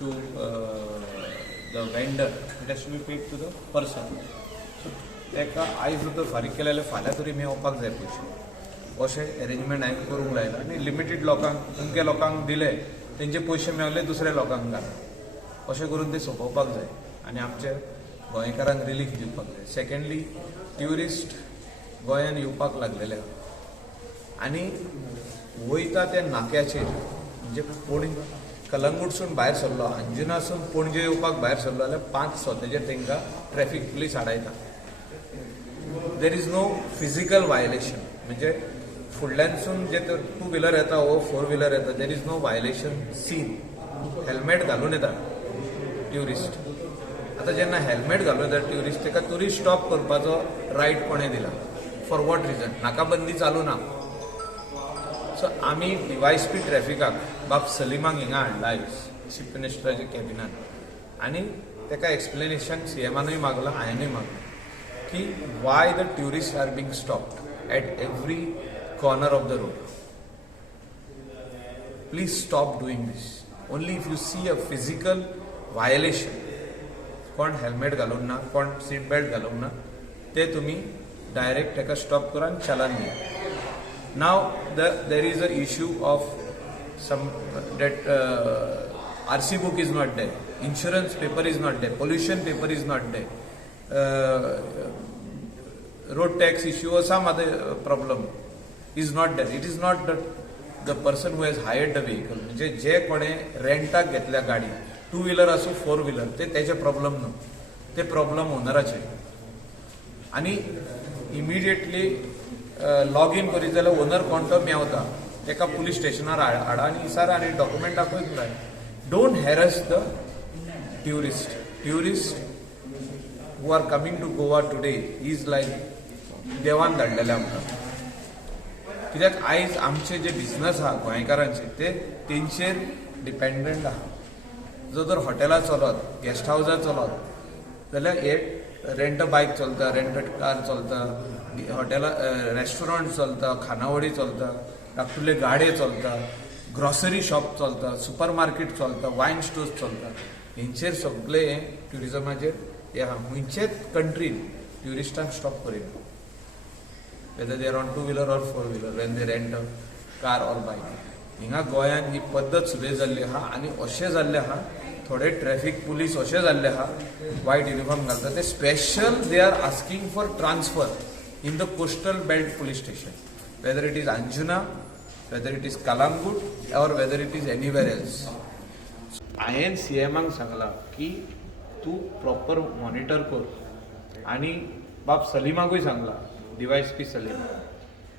to the vendor, it has to be paid to the person. So ताका आयज जर फारीक केले जाल्यार फाल्यां तरी मेळपाक जाय पयशे अशें अरेंजमेंट हांवें करूंक लायला आनी लिमिटेड लोकांक अमके लोकांक दिले तेंचे पयशे मेळले दुसऱ्या लोकांक घाल अशें करून ते सोंपोवपाक जाय आनी आमच्या गोंयकारांक रिलीफ दिवपाक जाय. सेकंडली ट्युरिस्ट गोंयान येवपाक लागलेले आनी वयता त्या नाक्याचेर म्हणजे कलंगूटसून भायर सरलो अंजुनासून पणजे येवपाक भायर सरलो जाल्यार 5 स्वताचेर तांकां ट्रॅफिक पुलीस आडायता. There is no physical violation म्हणजे फुडल्यानसून जे तर 2 व्हिलर येता वो 4 व्हिलर येता there is no violation seen. Helmet घालून येता ट्युरिस्ट. आतां जेन्ना हेल्मेट घालून येता ट्युरिस्ट ताका ट्युरिस्ट स्टॉप करपाचो रायट कोणें दिला फॉर वॉट रिजन? नाकाबंदी चालू ना. सो आमी डीवायएसपी ट्रॅफिकाक बाब सलिमाक हिंगा हाडला आयज चीफ मिनिस्टराच्या कॅबिनात आनी ताका एक्सप्लेनेशन सीएमानूय मागलां हांवेंनूय मागलां की why the tourist are being stopped at every corner of the road. Please stop doing this. Only if you see a physical violation कोण हेल्मेट घालूंक ना कोण सीट बेल्ट घालूंक ना ते तुमी डायरेक्ट ताका स्टॉप करा आनी चलान दिया. Now there is a issue of some that RC book is not there, insurance paper is not there, pollution paper is not there, road tax issue or some other problem is not there. It is not that the person who has hired the vehicle म्हणजे जे कोणे रेंटाक घेतल्या गाडी 2 wheeler असो 4 wheeler ते त्याचे problem न्हू ते प्रॉब्लेम ओनराचे आणि इमिडिएटली लॉग इन करीत जाल्यार ओनर कोण तो मेवता ताका पुलीस स्टेशनार हाडा आनी इसारा आनी डॉक्युमेंट दाखयत जाय. Don't harass the tourist who are coming to Goa today is like देवान धाडलेले आमकां. कित्याक आयज आमचे जे बिझनस आहा गोंयकारांचे ते तेंचेर डिपेंडंट आहा. जो जर हॉटेलां चलत गेस्ट हावसां चलत जाल्यार हे रेंट बायक चलता रेंट कार चलता हॉटेलां रेस्टॉरंट चलता खानावळी चलता धाकटुले गाडे चलता ग्रॉसरी शॉप चलता सुपर मार्केट चलता वायन स्टोर्स चलता. हेंचेर सगळे हे ट्युरिजमाचेर हे आहा. खंयचेच कंट्रीन ट्युरिस्टांक स्टॉप करिना whether they are on 2 wheeler or 4 wheeler when they rent a car or bike. हिंगा गोंयान ही पद्दत सुबे जाल्ली आहा आनी अशें जाल्लें आहा थोडे ट्रॅफिक पुलीस अशें जाल्ले आहा वायट युनिफॉर्म घालता ते special they are asking for transfer in the coastal belt police station, whether it is Anjuna, whether it is Kalangut or whether it is anywhere else. हांवें सीएमाक सांगला की तूं प्रॉपर मॉनिटर कर आनी बाब सलिमाकूय सांगला डीवायएसपी सलीम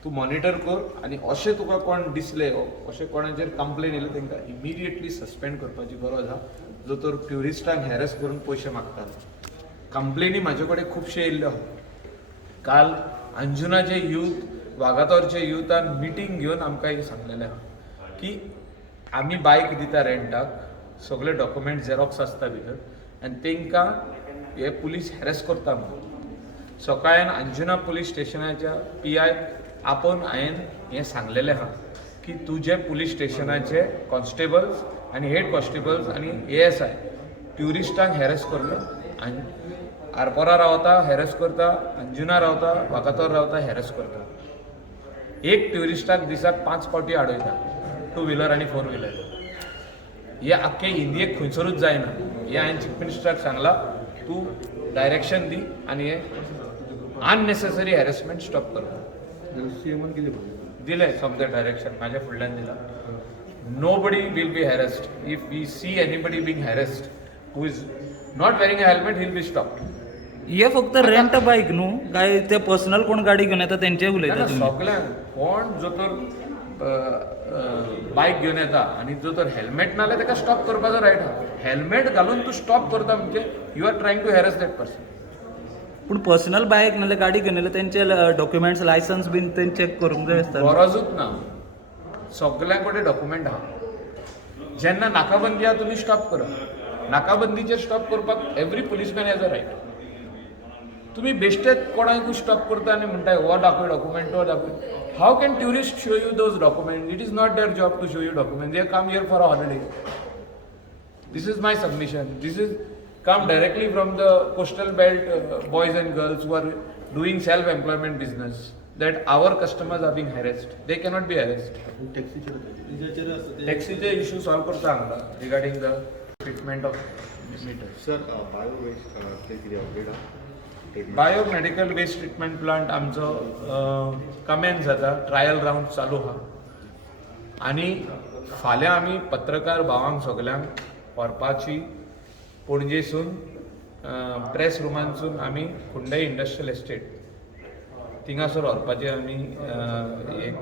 तूं मॉनिटर कर आनी अशें तुका कोण दिसले अशें कोणाचेर कंप्लेन येयले तांकां इमिडिएटली सस्पेंड करपाची गरज आहा जो तर ट्युरिस्टांक हॅरस करून पयशे मागतालो. कंप्लेनी म्हाजे कडेन खुबशे येयल्ल्यो आहा. काल अंजुनाचे यूथ वागातोरचे युथान मिटींग घेवन आमकां एक सांगलेलें आहा की आमी बायक दिता रेंटाक सगळे डॉक्युमेंट झेरॉक्स आसता भितर आनी तांकां हे पुलीस हॅरस करता म्हणून. सकाळीन अंजुना पुलीस स्टेशनाच्या PI आपोवन हांवें हें सांगलेलें आहा की तुजे पुलीस स्टेशनाचे कॉन्स्टेबल्स आनी हेड कॉन्स्टेबल्स आनी ASI ट्युरिस्टांक हॅरस करता आनी आरपोरा रावता हॅरस करता अंजुना रावता वागातोर रावता हॅरस करता. एक ट्युरिस्टाक दिसाक 5 फावटी आडयता 2 व्हिलर आनी 4 व्हिलर. हे आख्खे इंडियेक खंयसरूच जायना. हे हांवें चीफ मिनिस्टराक सांगला तूं डायरेक्शन दी आनी हे अननेसेसरी हॅरेसमेंट स्टॉप कर. सीएमान कितें दिलें समजा डायरेक्शन म्हाज्या फुडल्यान दिलां. Nobody will be harassed. If we see anybody being harassed who is not wearing a helmet he will be stopped. हे फक्त रेंट बाईक न्हू काय ते पर्सनल कोण गाडी घेवन येता तेंचे उलयता तुमी? सगळ्यांक कोण जो तर बायक घेवन येता आनी जो तर हेल्मेट ना जाल्यार ताका स्टॉप करपाचो रायट आहा. हेल्मेट घालून तूं स्टॉप करता म्हणजे you are trying to harass that person. पूण पर्सनल बायक नाल्यार गाडी घेवन येयले तेंचे डॉक्युमेंट्स लायसन्स बीन ते चॅक करूंक जाय आसता. गरजूच ना. सगळ्यां कडेन डॉक्युमेंट आहा. जेन्ना नाकाबंदी आहा तुमी स्टॉप करा. नाकाबंदीचेर स्टॉप करपाक every policeman has a right. तुम्ही बेश्टेच कोणाकूय स्टॉप करता आनी म्हणटाय हो दाखय डॉक्युमेंट हो दाखय. How can tourist show you those document? It is not their job to show you document. They come here for a holiday. This is my submission. This is come directly from the coastal belt boys and girls who are doing self-employment business. That our customers are being harassed. They cannot be harassed. टॅक्सीचे issue solve करता हांगा regarding the treatment of meters. Sir bio waste ते कितें update आहा? Biomedical waste treatment plant आमचो comment जाता, trial round चालू आहा आनी फाल्यां आमी पत्रकार भावांक सगल्यांक व्हरपाची पणजेसून प्रेस रुमानसून आमी कुंडय इंडस्ट्रियल एस्टेट थिंगासर व्हरपाचें आमी एक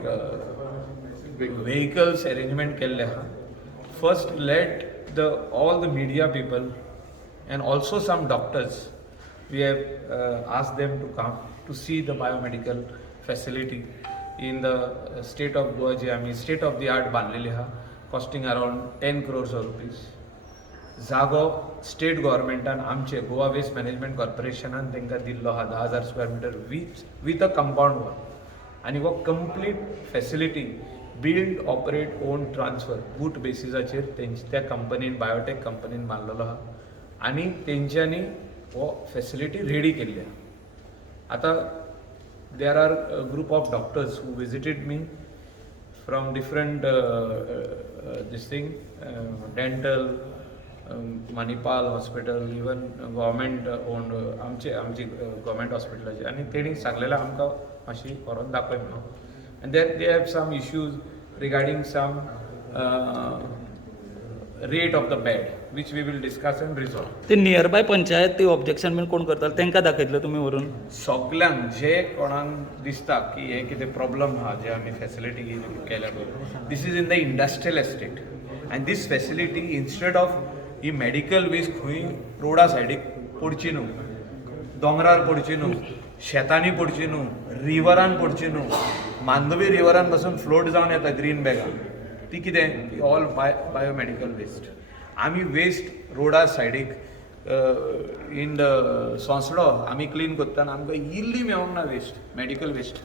vehicles arrangement केल्ले आहा. First let all the media people and also some doctors, we have asked them to come to see the biomedical facility in the state of Goa जे आमी state of the art बांदलेली आहा, costing around 10 crores of rupees. जागो state गव्हर्मेंटान आमचे Goa waste management कॉर्पोरेशनान तांकां दिल्लो आहा 10,000 square metre with a compound wall आनी हो complete facility build operate own transfer BOOT बेसिसाचेर त्या कंपनीन बायोटेक कंपनीन बांदलेलो आहा आनी तेंच्यांनी हो फॅसिलिटी रेडी केल्ली आहा. आतां there are group of doctors who visited me from different this thing dental Manipal hospital even government owned आमची गव्हर्मेंट हॉस्पिटलाची आनी तेणी सांगलेलें आमकां मातशी व्हरोन दाखय म्हणून. And there they have some issues regarding some rate of the bed, which we will discuss and resolve. ते नियर बाय पंचायत ते ऑब्जेक्शन बीन कोण करताले तांकां दाखयतले तुमी व्हरून? सगळ्यांक जे कोणाक दिसता की हे कितें प्रॉब्लम आहा जे आमी फॅसिलिटी केल्या this is in the industrial estate आनी दीस फॅसिलिटी इन्स्टेड ऑफ ही मेडिकल वेस्ट खंय रोडा सायडीक पडची न्हू, दोंगरार पडची न्हू, शेतांनी पडची न्हू, रिवरान पडची न्हू, मांडवी रिवरान पासून फ्लोट जावन येता ग्रीन बॅगां ती कितें ऑल बायोमेडिकल वेस्ट. आमी वेस्ट रोडा सायडीक इन द सोंसडो आमी क्लीन करतना आमकां इल्ली मेळोंक ना वेस्ट मेडिकल वेस्ट.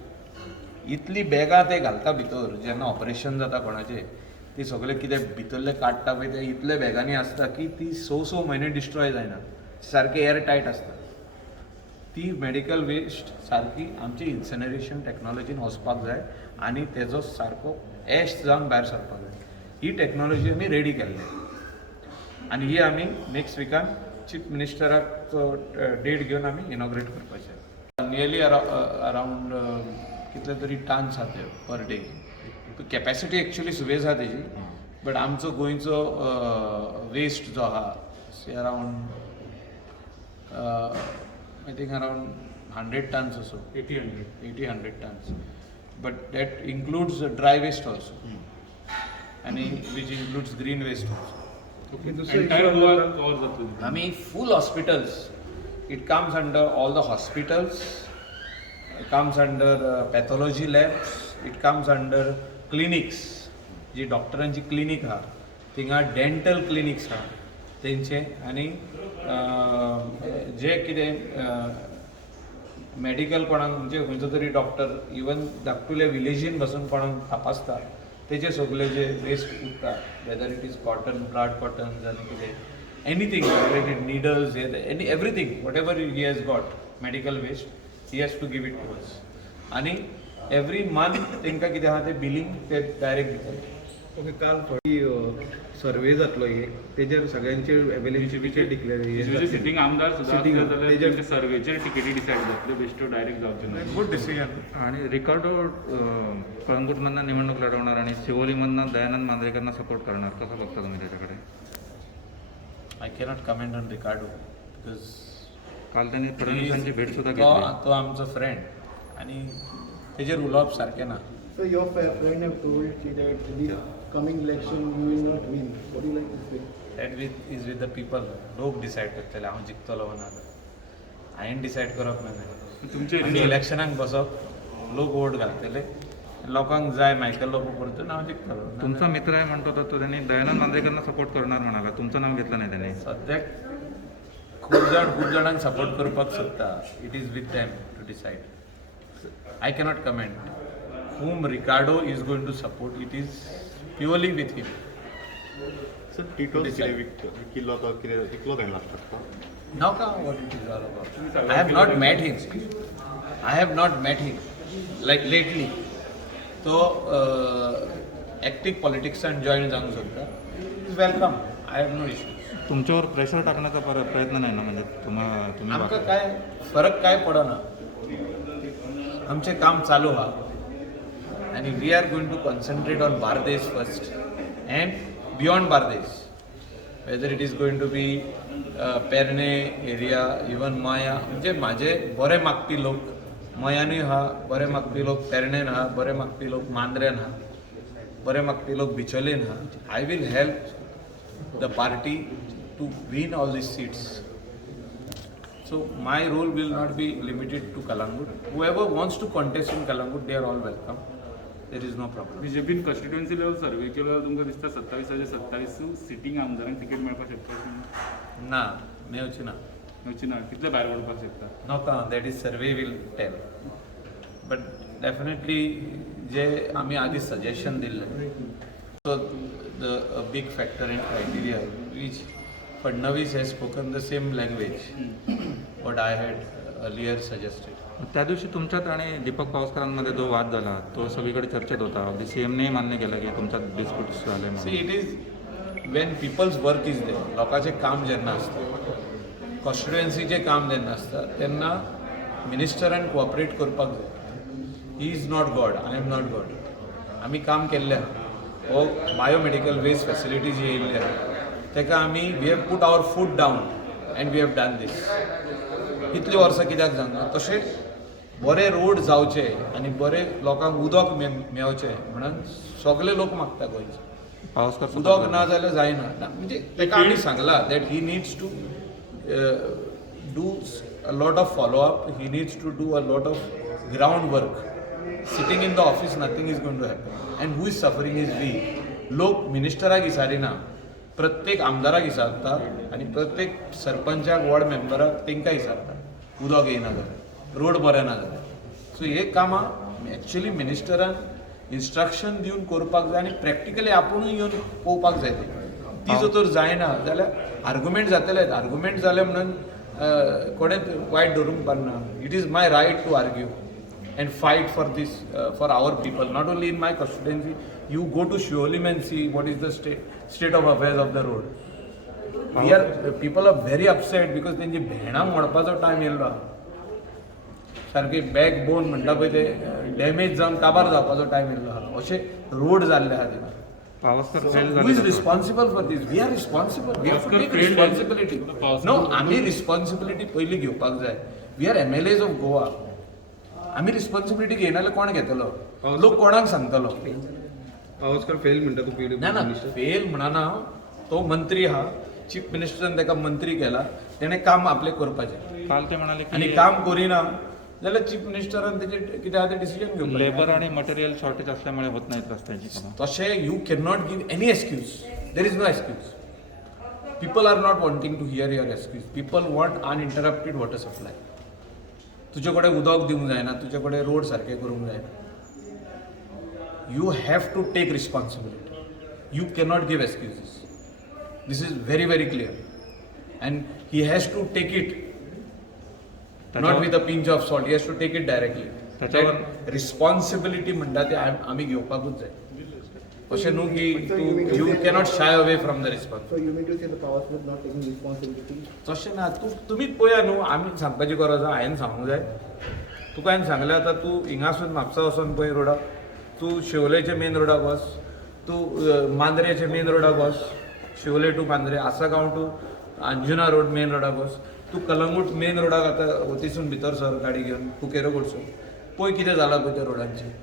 इतली बॅगां ते घालता भितर जेन्ना ऑपरेशन जाता कोणाचें ती सगळे कितें भितरले काडटा पळय ते इतले बॅगांनी आसता की ती स म्हयने डिस्ट्रॉय जायना, सारके एअर टायट आसता. ती मेडिकल वेस्ट सारकी आमची इन्सिनरेशन टॅक्नॉलॉजीन वचपाक जाय आनी तेजो सारको एश जावन भायर सरपाक जाय. ही टॅक्नॉलॉजी आमी रेडी केल्ली आनी ही आमी नेक्स्ट विकान चीफ मिनिस्टराक डेट घेवन आमी इनॉग्रेट करपाचें. नियरली अरावंड कितले तरी टन्स आहा ते पर डे. कॅपॅसिटी एक्चुली सुबेज आहा तेजी, बट आमचो गोंयचो वेस्ट जो आहा से around I think around 100 tons or so. 80-100 tons. But that includes dry waste also. And which includes green waste also. Okay, entire Goa covers up to I mean, full hospitals. It comes under all the hospitals. It comes under pathology labs. It comes under clinics. जी डॉक्टरांची clinic आहा थिंगा dental clinics आहा तेंचे आनी जे कितें medical कोणाक म्हणजे खंयचो तरी डॉक्टर इवन धाकटुल्या विलेजीन बसून कोणाक तपासता तेजे सगळे जे वेस्ट उरता whether it is cotton blood cotton आनी कितें anything related needles any everything whatever he has got medical waste he has to give it to us आनी एवरी मंथ तेंकां कितें आहा तें बिलींग ते डायरेक्ट दितले. ओके, काल सर्वे जातलो एक तेजेर सगळ्यांचे अवेलेबिलिटी डिक्लेअर सिटींग आमदार सुद्दां तेजेर सर्वेचेर टिकेटी डिसायड जातले बेश्टो डायरेक्ट जावचे ना. Good decision. आणि रिकार्डो कळंगूटमधनं निवडणूक लढवणार आणि शिवोलीमधनं दयानंद मांजरेकरांना सपोर्ट करणार, कसं बघता तुम्ही त्याच्याकडे? I cannot comment on Ricardo because काल त्यांनी फडणवीसांची भेट सुद्धा घेतली. तो आमचो फ्रेंड आणि तेजेर उलोवप सारकें ना. So your friend have told you that the coming election you will not win. What do you like to say? That is with the people. लोक डिसायड करतले हांव जिखतलो वा ना. हांवें डिसायड करप ना. तुमचे आमी इलेक्शनाक बसप, लोक वोट घालतले, लोकांक जाय मायकल लोक करतलो हांव जिखतलो. तुमचा मित्र आहे म्हणतो तर तो त्यांनी दयानंद मांजरेकरांना सपोर्ट करणार म्हणाला, तुमचं नाव घेतलं नाही त्यांनी. सद्याक खूब जाणांक सपोर्ट करपाक सोदता. It is with them to decide. I cannot comment. Whom Ricardo is going to support, it is purely with him. Sir Tito's किल्लो तो कितें एकलो जाय लागता Now come what it is all about. I have not met him. I have not met him. Like lately. So active politics and join जावंक सोदता. Is welcome. I have no issue. तुमच्यावर pressure टाकण्याचा प्रयत्न नाही ना म्हणजे तुम्ही आमकां काय फरक काय पडना. आमचें काम चालू हा. And we are going to concentrate on Bardesh first and beyond Bardesh. Whether it is going to be पेरणे एरिया इवन मया म्हणजे माझे बरे मागपी लोक मयानूय हा बरे मागपी लोक पेरणेन हा बरे मागपी लोक मांद्रेन हा बरे मागपी लोक बिचोलेन हा I will help the party to win all this seats so my role will not be limited to Calangute whoever wants to contest in Calangute they are all welcome there is no problem बीजेपीन constituency level survey केलो जाल्यार तुमकां दिसता 27 sitting आमदारांक ticket मेळपाक शकता ना मेवची ना मेळची ना कितले भायर वडपाक शकता नका that is survey will tell but definitely जे आमी आदी सजेशन दिल्ले so the big factor in criteria which Fadnavis has spoken the same language what I had earlier suggested त्या दिवशी तुमच्यात आणि दीपक पावसकरांमध्ये जो वाद झाला तो सगळीकडे चर्चेत होता अगदी सीएमने मान्य केलं की तुमच्यात डिस्प्यूट्स झाले सी म्हणून. It is when people's work is there लोकांचें काम जेन्ना आसता कॉन्स्टिट्युएन्सीचें काम जेन्ना आसता तेन्ना मिनिस्टरान कोऑपरेट करपाक जाय he is not God I am not God आमी काम केल्लें आहा हो बायोमेडिकल वेस्ट फॅसिलिटीज येयल्ले आहा तेका आमी we have put our foot down and we have done this कितलीं वर्सां कित्याक जावना तशें बरे रोड जावचे आनी बरे लोकांक उदक मेळचें म्हणून सगळे लोक मागता गोंयचे पावसकर उदक ना जाल्यार जायना म्हणजे तेका आमी सांगला that he needs to do a lot of follow up he needs to do a lot of ground work sitting in the office nothing is going to happen and who is suffering is we लोक मिनिस्टराक विचारिना प्रत्येक आमदाराक विचारता आनी प्रत्येक सरपंचाक ward मेंबराक तांकां विचारता उदक येयना जाल्यार रोड बरे ना जाल्यार सो हे कामां एक्चुअली मिनिस्टरान इन्स्ट्रक्शन दिवन करपाक जाय आनी प्रॅक्टिकली आपुणूय येवन पळोवपाक जाय ती जर तर जायना जाल्यार आर्ग्युमेंट जातलेच आर्ग्युमेंट जाले म्हणून कोणेच वायट धरूंक पारना it is my right to argue and fight for this for our people not only in my constituency you go to Shiolim and see what is the state of affairs of the road we are people are very upset because त्यांची भेणां मोडपाचो time येयल्लो सारके back bone म्हणटा पळय ते damage जावन काबार जावपाचो time येयल्लो आहा अशे रोड जाल्ले आहा थिंगा पावसकर फेल who is झाले responsible for this we are responsible we have to take responsibility no आमी responsibility पयली घेवपाक जाय we are MLAs of Goa आमी रिस्पॉन्सिबिलिटी घेयना जाल्यार कोण घेतलो लोक कोणाक सांगतलो पावसकर फेल म्हणटा तू पीडब्ल्यू ना ना फेल म्हणना तो मंत्री आहा चीफ मिनिस्टरान ताका मंत्री केला तेणें काम आपलें करपाचें काल ते म्हणाले आनी की काम करिना जाल्यार चीफ मिनिस्टरान तेजें कितें आहा तें डिसिजन घेवपाचें लेबर आणि मटेरियल शॉर्टेज असल्यामुळे होत नाहीत रस्त्याची कामं. तशें you can not give any excuse there is no excuse people are not wanting to hear your excuse people want uninterrupted water supply तुजे कडेन उदक दिवंक जायना तुजे कडेन रोड सारके करूंक जायना you have to take responsibility you cannot give excuses this is very very clear and he has to take it not with a pinch of salt he has to take it directly responsibility म्हणटा ते आमी घेवपाकूच जाय अशें न्हू की you cannot shy away from the response So you mean to say the powers was not taking responsibility? तशें ना तुमीच पळया न्हू आमी सांगपाची गरज आहा हांवें सांगूंक जाय तुका हांवें सांगलें आतां तूं हिंगासून म्हापसा वचोन पळय रोडाक तूं शेवलेचे मेन रोडाक वच तूं मांद्रेचे मेन रोडाक वच शेवले to Mandrem Assagao to Anjuna road main रोडाक वच तूं कलंगूट मेन रोडाक आतां वतीसून भितर सर गाडी घेवन कुकेरो कडसून पळय कितें जालां पळय त्या रोडांचेर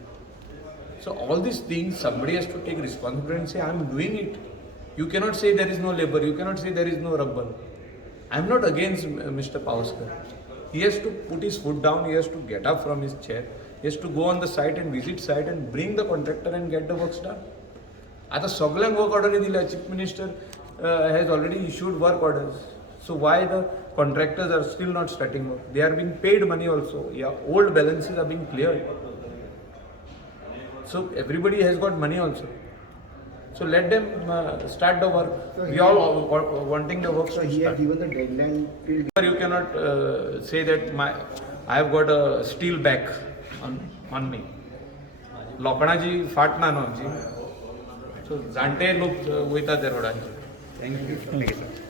So all these things, somebody has to take responsibility and say, I am doing it. You cannot say there is no labor. You cannot say there is no rubber. I am not against Mr. Pavaskar. He has to put his foot down. He has to get up from his chair. He has to go on the site and visit site and bring the contractor and get the works done. आता सगळ्यांक work ऑर्डरी दिल्या. Chief Minister has already issued work orders. So why the contractors are still not starting work? They are being paid money also. Yeah, old balances are being cleared. So everybody has got money also. So let them start the work. We all wanting the work So to he has start. given the deadline till You cannot say that I have got a steel back on me. लोकांची फाट ना न्हू आमची. So जाणटे लोक वयता त्या रोडांचेर. Thank you